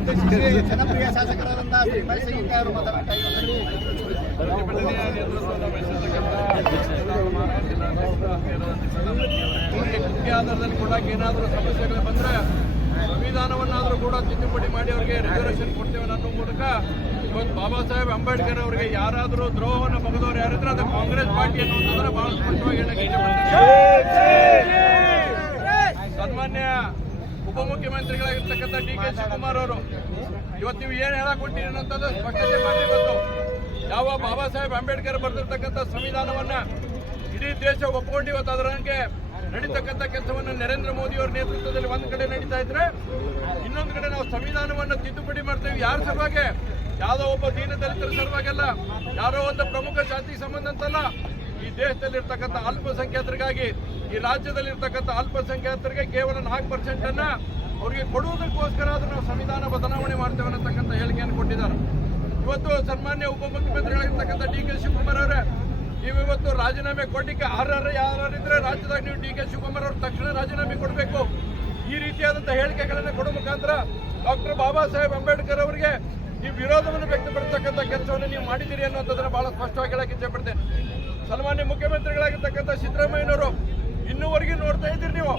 ಉದ್ದೇಶಿಸಿ ಜನಪ್ರಿಯ ಶಾಸಕರಾದಂತಹ ಶ್ರೀ ಮಹೇಶ್ ಆಧಾರದಲ್ಲಿ ಕೂಡ ಏನಾದರೂ ಸಮಸ್ಯೆಗಳು ಬಂದರೆ ಸಂವಿಧಾನವನ್ನಾದರೂ ಕೂಡ ತಿದ್ದುಪಡಿ ಮಾಡಿ ಅವರಿಗೆ ರಿಸರ್ವೇಷನ್ ಕೊಡ್ತೇವೆ ಅನ್ನೋ ಮೂಲಕ ಇವತ್ತು ಬಾಬಾ ಸಾಹೇಬ್ ಅಂಬೇಡ್ಕರ್ ಅವರಿಗೆ ಯಾರಾದರೂ ದ್ರೋಹವನ್ನು ಬಗೆದವರು ಯಾರಿದ್ರೆ ಅದು ಕಾಂಗ್ರೆಸ್ ಪಾರ್ಟಿ ಅನ್ನುವಂಥದ್ದನ್ನು ಬಹಳ ಸ್ಪಷ್ಟವಾಗಿ ಹೇಳಕ್ಕೆ ಇಷ್ಟಪಡ್ತೀನಿ ಸನ್ಮಾನ್ಯ ಉಪಮುಖ್ಯಮಂತ್ರಿಗಳಾಗಿರ್ತಕ್ಕಂಥ ಡಿ ಕೆ ಶಿವಕುಮಾರ್ ಅವರು, ಇವತ್ತು ನೀವು ಏನು ಹೇಳಕ್ ಕೊಟ್ಟಿರಿ ಸ್ಪಷ್ಟತೆ ಯಾವ ಬಾಬಾ ಸಾಹೇಬ್ ಅಂಬೇಡ್ಕರ್ ಬರೆದಿರ್ತಕ್ಕಂಥ ಸಂವಿಧಾನವನ್ನ ಇಡೀ ದೇಶ ಒಪ್ಪಿಕೊಂಡು ಇವತ್ತು ಅದರಂಗೆ ನಡೀತಕ್ಕಂಥ ಕೆಲಸವನ್ನು ನರೇಂದ್ರ ಮೋದಿ ಅವರ ನೇತೃತ್ವದಲ್ಲಿ ಒಂದು ಕಡೆ ನಡೀತಾ ಇದ್ರೆ, ಇನ್ನೊಂದು ಕಡೆ ನಾವು ಸಂವಿಧಾನವನ್ನು ತಿದ್ದುಪಡಿ ಮಾಡ್ತೇವೆ. ಯಾರ ಸಲುವಾಗಿ? ಯಾವುದೋ ಒಬ್ಬ ದೀನ ದಲಿತರ ಸಲುವಾಗಲ್ಲ. ಯಾರೋ ಒಂದು ಪ್ರಮುಖ ಜಾತಿ ಸಂಬಂಧ ಅಂತಲ್ಲ ಈ ದೇಶದಲ್ಲಿರ್ತಕ್ಕಂಥ ಅಲ್ಪಸಂಖ್ಯಾತರಿಗಾಗಿ, ಈ ರಾಜ್ಯದಲ್ಲಿರ್ತಕ್ಕಂಥ ಅಲ್ಪಸಂಖ್ಯಾತರಿಗೆ ಕೇವಲ ನಾಲ್ಕು ಪರ್ಸೆಂಟ್ ಅನ್ನ ಅವರಿಗೆ ಕೊಡುವುದಕ್ಕೋಸ್ಕರ ಆದ್ರೂ ನಾವು ಸಂವಿಧಾನ ಬದಲಾವಣೆ ಮಾಡ್ತೇವೆ ಅನ್ನತಕ್ಕಂಥ ಹೇಳಿಕೆಯನ್ನು ಕೊಟ್ಟಿದ್ದಾರೆ. ಇವತ್ತು ಸನ್ಮಾನ್ಯ ಉಪಮುಖ್ಯಮಂತ್ರಿಗಳಾಗಿರ್ತಕ್ಕಂಥ ಡಿ ಕೆ ಶಿವಕುಮಾರ್ ಅವರೇ ಇವತ್ತು ರಾಜೀನಾಮೆ ಕೊಡಲಿಕ್ಕೆ ಅರ್ಹರು ಯಾರಿದ್ರೆ ರಾಜ್ಯದಾಗ ನೀವು ಡಿ ಕೆ ಶಿವಕುಮಾರ್ ಅವರು ತಕ್ಷಣ ರಾಜೀನಾಮೆ ಕೊಡಬೇಕು. ಈ ರೀತಿಯಾದಂಥ ಹೇಳಿಕೆಗಳನ್ನು ಕೊಡುವ ಮುಖಾಂತರ ಡಾಕ್ಟರ್ ಬಾಬಾ ಸಾಹೇಬ್ ಅಂಬೇಡ್ಕರ್ ಅವರಿಗೆ ನೀವು ವಿರೋಧವನ್ನು ವ್ಯಕ್ತಪಡಿಸತಕ್ಕಂಥ ಕೆಲಸವನ್ನು ನೀವು ಮಾಡಿದ್ದೀರಿ ಅನ್ನುವಂಥದ್ದನ್ನು ಬಹಳ ಸ್ಪಷ್ಟವಾಗಿ ಹೇಳಕ್ಕೆ ಇಚ್ಛೆಪಡ್ತೇನೆ ಸನ್ಮಾನ್ಯ ಮುಖ್ಯಮಂತ್ರಿಗಳಾಗಿರ್ತಕ್ಕಂಥ ಸಿದ್ದರಾಮಯ್ಯನವರು ಇನ್ನೂವರೆಗೂ ನೋಡ್ತಾ ಇದ್ದೀರಿ ನೀವು.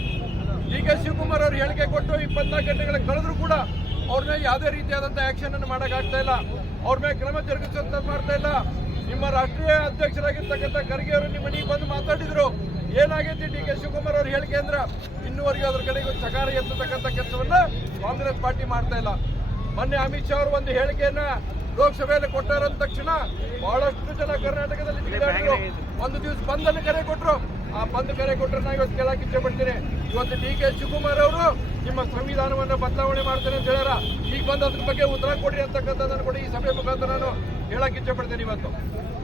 ಡಿ ಕೆ ಶಿವಕುಮಾರ್ ಅವರು ಹೇಳಿಕೆ ಕೊಟ್ಟು ಇಪ್ಪತ್ನಾಲ್ಕು ಗಂಟೆಗಳ ಕಳೆದ್ರು ಕೂಡ ಅವ್ರ ಮೇಲೆ ಯಾವುದೇ ರೀತಿಯಾದಂಥ ಆ್ಯಕ್ಷನ್ ಅನ್ನು ಮಾಡೋಕ್ಕಾಗ್ತಾ ಇಲ್ಲ. ಅವ್ರ ಮೇಲೆ ಕ್ರಮ ಜರುಗಿಸುವಂತ ಮಾಡ್ತಾ ಇಲ್ಲ. ನಿಮ್ಮ ರಾಷ್ಟ್ರೀಯ ಅಧ್ಯಕ್ಷರಾಗಿರ್ತಕ್ಕಂಥ ಖರ್ಗೆ ಅವರು ನಿಮ್ಮ ಮನೆಗೆ ಬಂದು ಮಾತಾಡಿದ್ರು. ಏನಾಗೈತಿ ಡಿ ಕೆ ಶಿವಕುಮಾರ್ ಅವ್ರ ಹೇಳಿಕೆ ಅಂದ್ರೆ ಇನ್ನೂವರೆಗೂ ಅದ್ರ ಕಡೆಗೂ ಚಕಾರ ಎತ್ತತಕ್ಕಂಥ ಕೆಲಸವನ್ನ ಕಾಂಗ್ರೆಸ್ ಪಾರ್ಟಿ ಮಾಡ್ತಾ ಇಲ್ಲ. ಮೊನ್ನೆ ಅಮಿತ್ ಶಾ ಅವರು ಒಂದು ಹೇಳಿಕೆಯನ್ನ ಲೋಕಸಭೆಯಲ್ಲಿ ಕೊಟ್ಟಾರ ಅಂದ ತಕ್ಷಣ ಬಹಳಷ್ಟು ಜನ ಕರ್ನಾಟಕದಲ್ಲಿ ಒಂದು ದಿವಸ ಬಂದಲ್ಲಿ ಕರೆ ಕೊಟ್ಟರು ಆ ಬಂದ್ ಕರೆ ಕೊಟ್ಟರೆ ನಾ ಇವತ್ತು ಕೇಳಕ್ಕೆ ಇಚ್ಛೆ ಪಡ್ತೀನಿ. ಇವತ್ತು ಡಿ ಕೆ ಶಿವಕುಮಾರ್ ಅವರು ನಿಮ್ಮ ಸಂವಿಧಾನವನ್ನು ಬದಲಾವಣೆ ಮಾಡ್ತೇನೆ ಅಂತ ಹೇಳ್ಯಾರ. ಈಗ ಬಂದು ಅದ್ರ ಬಗ್ಗೆ ಉತ್ತರ ಕೊಡಿ ಅಂತಕ್ಕಂಥದ್ದನ್ನು ಕೂಡ. ಈ ಸಭೆ ಮುಖಾಂತರ ನಾನು ಹೇಳಕ್ಕೆ ಇಚ್ಛೆ ಪಡ್ತೀನಿ ಇವತ್ತು.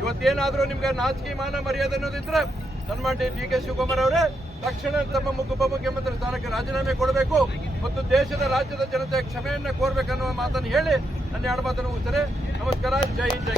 ಇವತ್ತೇನಾದರೂ ನಿಮ್ಗೆ ನಾಚಿಕೆ ಮಾನ ಮರ್ಯಾದೆ ಅನ್ನೋದಿದ್ರೆ ಸನ್ಮಾನ್ಯ ಡಿ ಕೆ ಶಿವಕುಮಾರ್ ಅವರೇ ತಕ್ಷಣ ತಮ್ಮ ಮುಖ್ಯ ಉಪಮುಖ್ಯಮಂತ್ರಿ ಸ್ಥಾನಕ್ಕೆ ರಾಜೀನಾಮೆ ಕೊಡಬೇಕು ಮತ್ತು ದೇಶದ ರಾಜ್ಯದ ಜನತೆ ಕ್ಷಮೆಯನ್ನ ಕೋರ್ಬೇಕನ್ನುವ ಮಾತನ್ನು ಹೇಳಿ ನನ್ನ ಎರಡು ಮಾತನ್ನು ಮುಗಿಸ್ತಾರೆ ನಮಸ್ಕಾರ. ಜೈ ಹಿಂದ್, ಜೈ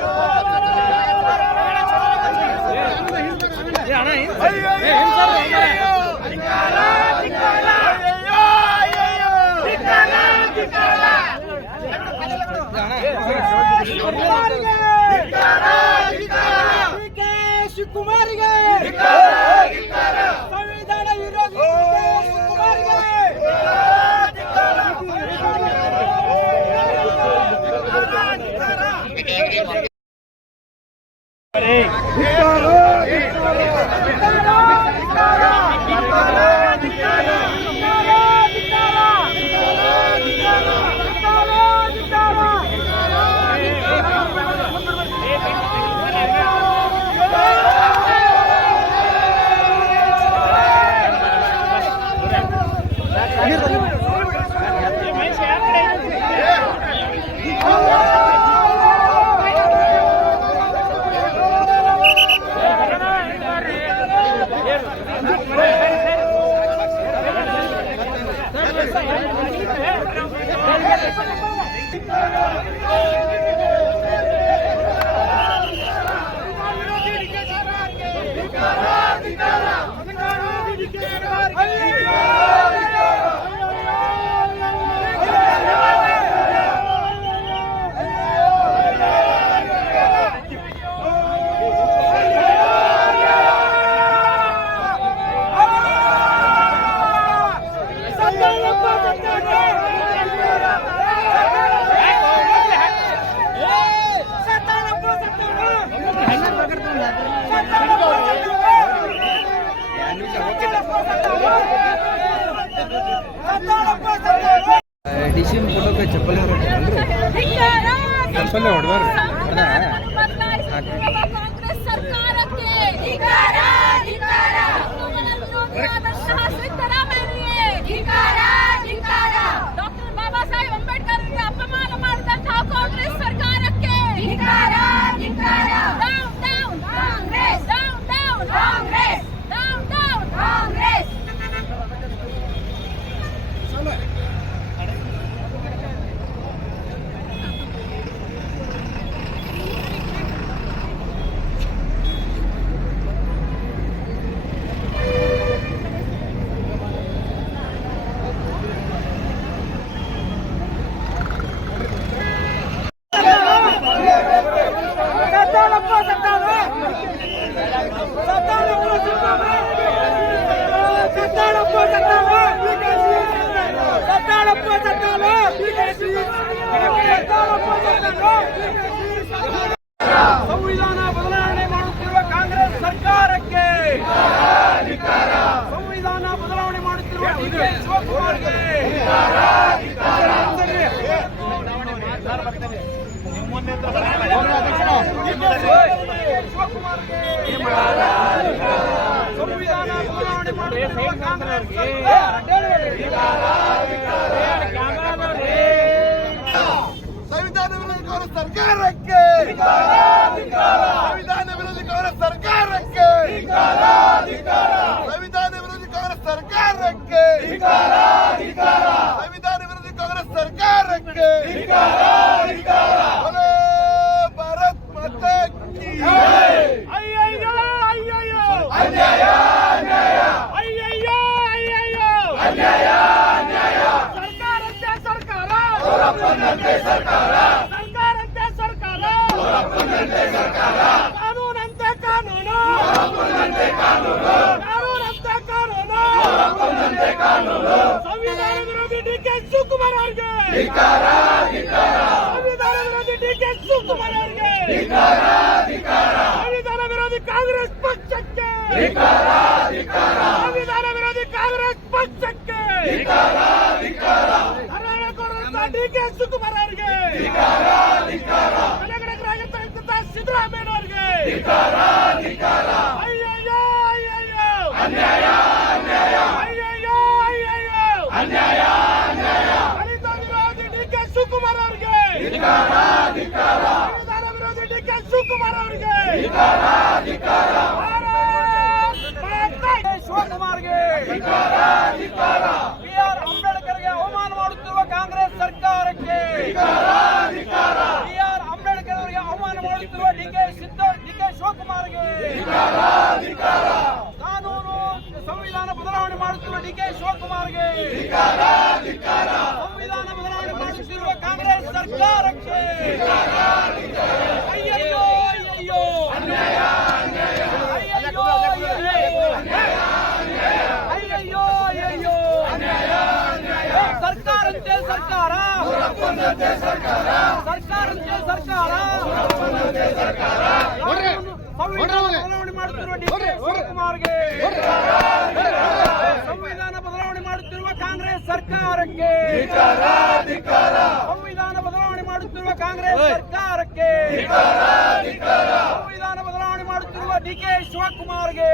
ಸಂವಿಧಾನ Thank you. Doctor Baba Saheb Ambedkar ಅವರಿಗೆ ಅಪಮಾನ ಮಾಡಿದಂತಹ ಕಾಂಗ್ರೆಸ್ ಸರ್ಕಾರಕ್ಕೆ ಸಂವಿಧಾನ ಬದಲಾವಣೆ ಮಾಡುತ್ತಿರುವ ಕಾಂಗ್ರೆಸ್ ಸರ್ಕಾರಕ್ಕೆ ಸಂವಿಧಾನ ಬದಲಾವಣೆ ಮಾಡುತ್ತಿರುವ ಡಿ ಕೆ ಶಿವಕುಮಾರ್ಗೆ ಸಂವಿಧಾನ ಬದಲಾವಣೆ ಮಾಡುತ್ತಿರುವ ಕಾಂಗ್ರೆಸ್ ಸಂವಿಧಾನ ವಿರೋಧಿ ಕಾಂಗ್ರೆಸ್ ಸರ್ಕಾರಕ್ಕೆ! ಸಂವಿಧಾನ ವಿರೋಧಿ ಕಾಂಗ್ರೆಸ್ ಸರ್ಕಾರಕ್ಕೆ! ಸಂವಿಧಾನ ವಿರೋಧಿ ಕಾಂಗ್ರೆಸ್ ಸರ್ಕಾರಕ್ಕೆ! ಶಿವಕುಮಾರ್ ಅವರಿಗೆ. ಸಂವಿಧಾನ ವಿರೋಧಿ ಡಿ ಕೆ ಶಿವಕುಮಾರ್ ಅವರಿಗೆ. ಸಂವಿಧಾನ ವಿರೋಧಿ ಕಾಂಗ್ರೆಸ್ ಪಕ್ಷಕ್ಕೆ. ಸಂವಿಧಾನ ವಿರೋಧಿ ಕಾಂಗ್ರೆಸ್ ಪಕ್ಷಕ್ಕೆ. ಡಿ ಕೆ ಶಿವಕುಮಾರ್ ಅವರಿಗೆ. ಕನ್ನಡಕರಾಗಿರ್ತಕ್ಕಂಥ ಸಿದ್ದರಾಮಯ್ಯ ಅವರಿಗೆ ಅಯ್ಯಯ್ಯೋ ಅಯ್ಯಯ್ಯೋ ಅಯ್ಯಯ್ಯೋ ಅಯ್ಯಯ್ಯೋ ದಲಿತ ವಿರೋಧಿ ಡಿ ಕೆ ಶಿವಕುಮಾರ್ ಅವರಿಗೆ ಸಂವಿಧಾನ ವಿರೋಧಿ ಡಿ ಕೆ ಶಿವಕುಮಾರ್ ಅವರಿಗೆ ಶಿವಕುಮಾರ್ಗೆ. ಬಿ ಆರ್ ಅಂಬೇಡ್ಕರ್ಗೆ ಅವಮಾನ ಮಾಡುತ್ತಿರುವ ಕಾಂಗ್ರೆಸ್ ಸರ್ಕಾರಕ್ಕೆ. ಬಿ ಆರ್ ಅಂಬೇಡ್ಕರ್ ಅವರಿಗೆ ಅವಮಾನ ಮಾಡುತ್ತಿರುವ D K Sidda D K ಶಿವಕುಮಾರ್ಗೆ. ಕಾನೂನು ಸಂವಿಧಾನ ಬದಲಾವಣೆ ಮಾಡುತ್ತಿರುವ ಡಿ ಕೆ ಶಿವಕುಮಾರ್ಗೆ ಸಂವಿಧಾನ ಬದಲಾವಣೆ ಮಾಡುತ್ತಿರುವ ಕಾಂಗ್ರೆಸ್ ಸರ್ಕಾರಕ್ಕೆ ಅಯ್ಯಯ್ಯೋ ಅಯ್ಯಯ್ಯೋ ಅಯ್ಯಯ್ಯೋ ಅಯ್ಯಯ್ಯೋ ಅಯ್ಯಯ್ಯೋ ಸರ್ಕಾರಂತೆ ಸರ್ಕಾರ! ಬದಲಾವಣೆ ಮಾಡುತ್ತಿರುವ ಡಿ ಕೆ ಶಿವಕುಮಾರ್ಗೆ ಸಂವಿಧಾನ ಬದಲಾವಣೆ ಮಾಡುತ್ತಿರುವ ಕಾಂಗ್ರೆಸ್ ಸರ್ಕಾರಕ್ಕೆ! ಸಂವಿಧಾನ ಬದಲಾವಣೆ ಮಾಡುತ್ತಿರುವ ಕಾಂಗ್ರೆಸ್ ಸರ್ಕಾರಕ್ಕೆ! ಸಂವಿಧಾನ ಬದಲಾವಣೆ ಮಾಡುತ್ತಿರುವ ಡಿ ಕೆ ಶಿವಕುಮಾರ್ಗೆ!